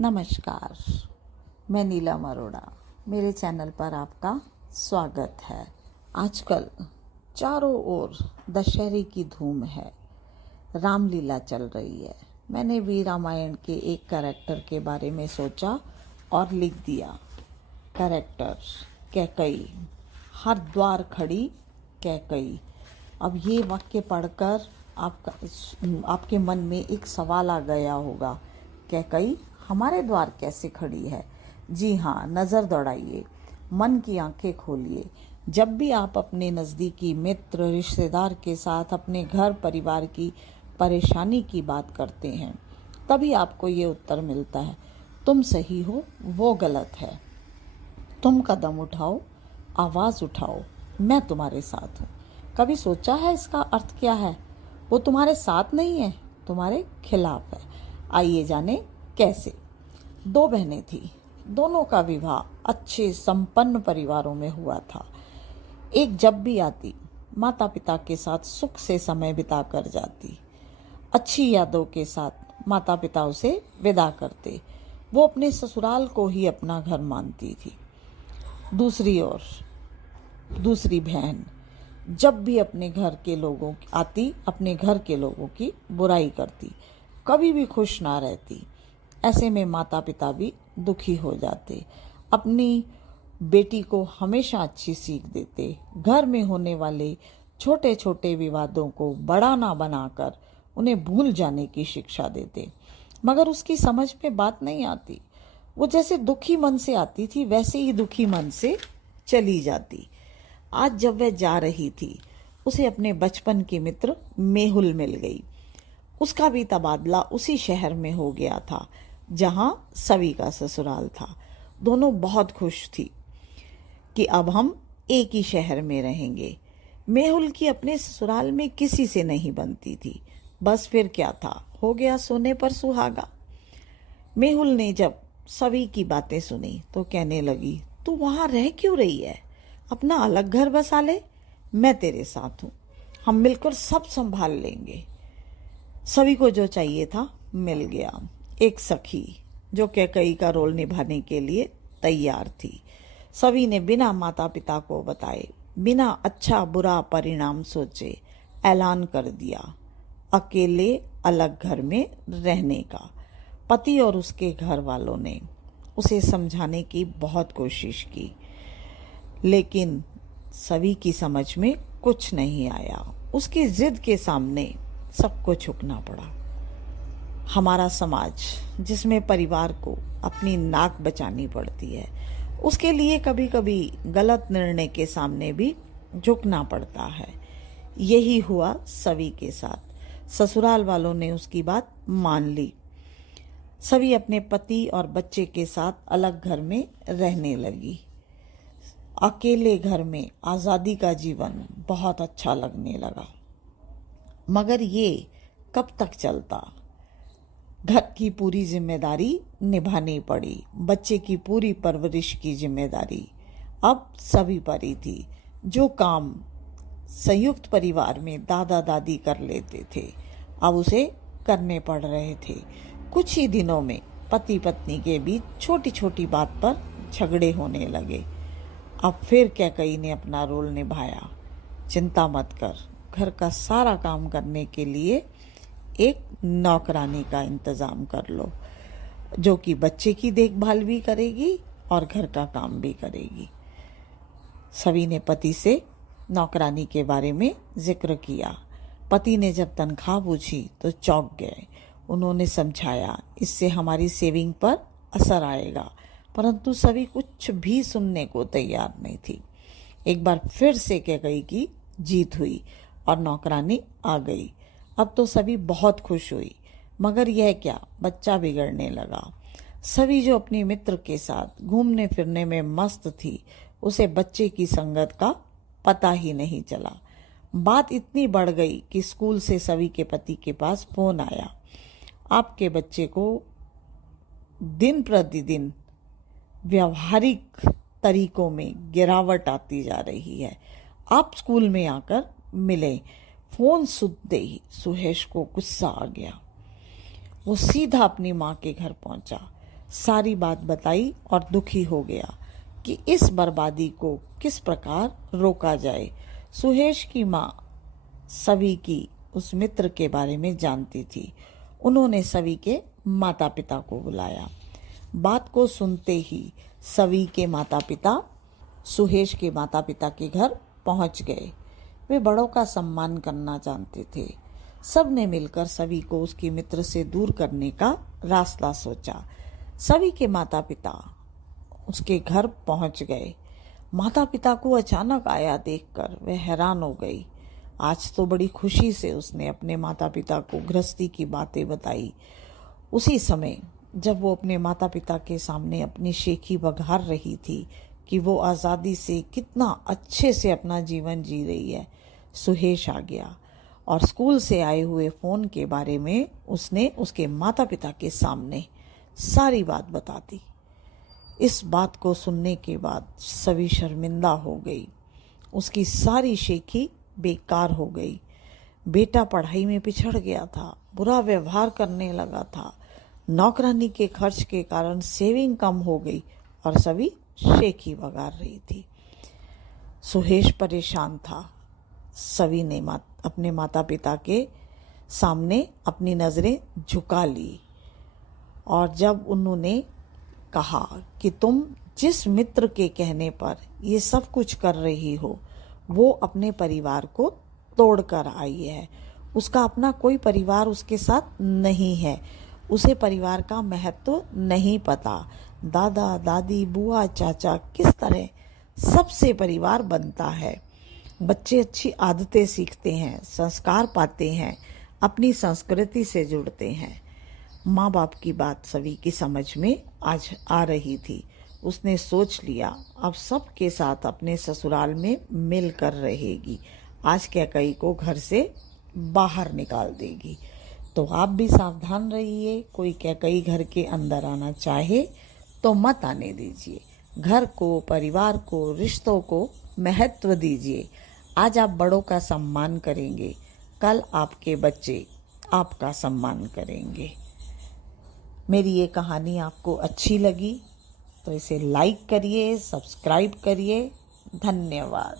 नमस्कार, मैं नीलम अरोड़ा। मेरे चैनल पर आपका स्वागत है। आजकल चारों ओर दशहरे की धूम है, रामलीला चल रही है। मैंने भी रामायण के एक कैरेक्टर के बारे में सोचा और लिख दिया। कैरेक्टर कैकई, हर द्वार खड़ी कैकई। अब ये वाक्य पढ़कर आपके मन में एक सवाल आ गया होगा, कैकई हमारे द्वार कैसे खड़ी है? जी हाँ, नज़र दौड़ाइए, मन की आंखें खोलिए। जब भी आप अपने नज़दीकी मित्र रिश्तेदार के साथ अपने घर परिवार की परेशानी की बात करते हैं, तभी आपको ये उत्तर मिलता है, तुम सही हो, वो गलत है। तुम कदम उठाओ, आवाज़ उठाओ, मैं तुम्हारे साथ हूँ। कभी सोचा है इसका अर्थ क्या है? वो तुम्हारे साथ नहीं है, तुम्हारे खिलाफ है। आइए जाने कैसे। दो बहनें थी, दोनों का विवाह अच्छे संपन्न परिवारों में हुआ था। एक जब भी आती, माता पिता के साथ सुख से समय बिता कर जाती। अच्छी यादों के साथ माता पिता उसे विदा करते। वो अपने ससुराल को ही अपना घर मानती थी। दूसरी ओर दूसरी बहन जब भी अपने घर के लोगों आती, अपने घर के लोगों की बुराई करती, कभी भी खुश ना रहती। ऐसे में माता पिता भी दुखी हो जाते। अपनी बेटी को हमेशा अच्छी सीख देते। घर में होने वाले छोटे छोटे विवादों को बड़ा ना बनाकर उन्हें भूल जाने की शिक्षा देते। मगर उसकी समझ में बात नहीं आती। वो जैसे दुखी मन से आती थी, वैसे ही दुखी मन से चली जाती। आज जब वह जा रही थी, उसे अपने बचपन के मित्र मेहुल मिल गई। उसका भी तबादला उसी शहर में हो गया था जहां सवी का ससुराल था। दोनों बहुत खुश थी कि अब हम एक ही शहर में रहेंगे। मेहुल की अपने ससुराल में किसी से नहीं बनती थी। बस फिर क्या था, हो गया सोने पर सुहागा। मेहुल ने जब सवी की बातें सुनी तो कहने लगी, तू वहां रह क्यों रही है? अपना अलग घर बसा ले, मैं तेरे साथ हूँ, हम मिलकर सब संभाल लेंगे। सभी को जो चाहिए था मिल गया। एक सखी जो कैकई का रोल निभाने के लिए तैयार थी। सभी ने बिना माता पिता को बताए, बिना अच्छा बुरा परिणाम सोचे ऐलान कर दिया अकेले अलग घर में रहने का। पति और उसके घर वालों ने उसे समझाने की बहुत कोशिश की, लेकिन सभी की समझ में कुछ नहीं आया। उसकी जिद के सामने सबको झुकना पड़ा। हमारा समाज, जिसमें परिवार को अपनी नाक बचानी पड़ती है, उसके लिए कभी कभी गलत निर्णय के सामने भी झुकना पड़ता है। यही हुआ सवी के साथ। ससुराल वालों ने उसकी बात मान ली। सवी अपने पति और बच्चे के साथ अलग घर में रहने लगी। अकेले घर में आज़ादी का जीवन बहुत अच्छा लगने लगा। मगर ये कब तक चलता? घर की पूरी जिम्मेदारी निभानी पड़ी। बच्चे की पूरी परवरिश की जिम्मेदारी अब सभी पर ही थी। जो काम संयुक्त परिवार में दादा दादी कर लेते थे, अब उसे करने पड़ रहे थे। कुछ ही दिनों में पति पत्नी के बीच छोटी छोटी बात पर झगड़े होने लगे। अब फिर कैकई ने अपना रोल निभाया। चिंता मत कर, घर का सारा काम करने के लिए एक नौकरानी का इंतज़ाम कर लो, जो कि बच्चे की देखभाल भी करेगी और घर का काम भी करेगी। सभी ने पति से नौकरानी के बारे में जिक्र किया। पति ने जब तनख्वाह पूछी तो चौंक गए। उन्होंने समझाया, इससे हमारी सेविंग पर असर आएगा, परंतु सभी कुछ भी सुनने को तैयार नहीं थी। एक बार फिर से कैकई की जीत हुई और नौकरानी आ गई। अब तो सभी बहुत खुश हुई, मगर यह क्या, बच्चा बिगड़ने लगा। सभी जो अपनी मित्र के साथ घूमने फिरने में मस्त थी, उसे बच्चे की संगत का पता ही नहीं चला। बात इतनी बढ़ गई कि स्कूल से सभी के पति के पास फोन आया, आपके बच्चे को दिन प्रतिदिन व्यवहारिक तरीकों में गिरावट आती जा रही है, आप स्कूल में आकर मिले। फोन सुनते ही सुहेश को गुस्सा आ गया। वो सीधा अपनी माँ के घर पहुंचा। सारी बात बताई और दुखी हो गया कि इस बर्बादी को किस प्रकार रोका जाए। सुहेश की माँ सवी की उस मित्र के बारे में जानती थी। उन्होंने सवी के माता पिता को बुलाया। बात को सुनते ही सवी के माता पिता सुहेश के माता पिता के घर पहुंच गए। वे बड़ों का सम्मान करना जानते थे। सब ने मिलकर सवी को उसके मित्र से दूर करने का रास्ता सोचा। सवी के माता पिता उसके घर पहुंच गए। माता पिता को अचानक आया देखकर वह हैरान हो गई। आज तो बड़ी खुशी से उसने अपने माता पिता को गृहस्थी की बातें बताई। उसी समय जब वो अपने माता पिता के सामने अपनी शेखी बघार रही थी कि वो आज़ादी से कितना अच्छे से अपना जीवन जी रही है, सुहेश आ गया और स्कूल से आए हुए फ़ोन के बारे में उसने उसके माता पिता के सामने सारी बात बता दी। इस बात को सुनने के बाद सभी शर्मिंदा हो गई। उसकी सारी शेखी बेकार हो गई। बेटा पढ़ाई में पिछड़ गया था, बुरा व्यवहार करने लगा था, नौकरानी के खर्च के कारण सेविंग कम हो गई और सभी शेखी बगार रही थी। सुहेश परेशान था। सभी ने अपने माता पिता के सामने अपनी नज़रें झुका ली और जब उन्होंने कहा कि तुम जिस मित्र के कहने पर ये सब कुछ कर रही हो वो अपने परिवार को तोड़ कर आई है, उसका अपना कोई परिवार उसके साथ नहीं है, उसे परिवार का महत्व नहीं पता, दादा दादी बुआ चाचा किस तरह सबसे परिवार बनता है, बच्चे अच्छी आदतें सीखते हैं, संस्कार पाते हैं, अपनी संस्कृति से जुड़ते हैं। माँ बाप की बात सभी की समझ में आज आ रही थी। उसने सोच लिया अब सबके साथ अपने ससुराल में मिलकर रहेगी, आज कैकई को घर से बाहर निकाल देगी। तो आप भी सावधान रहिए, कोई कैकई घर के अंदर आना चाहे तो मत आने दीजिए। घर को, परिवार को, रिश्तों को महत्व दीजिए। आज आप बड़ों का सम्मान करेंगे, कल आपके बच्चे आपका सम्मान करेंगे। मेरी ये कहानी आपको अच्छी लगी तो इसे लाइक करिए, सब्सक्राइब करिए। धन्यवाद।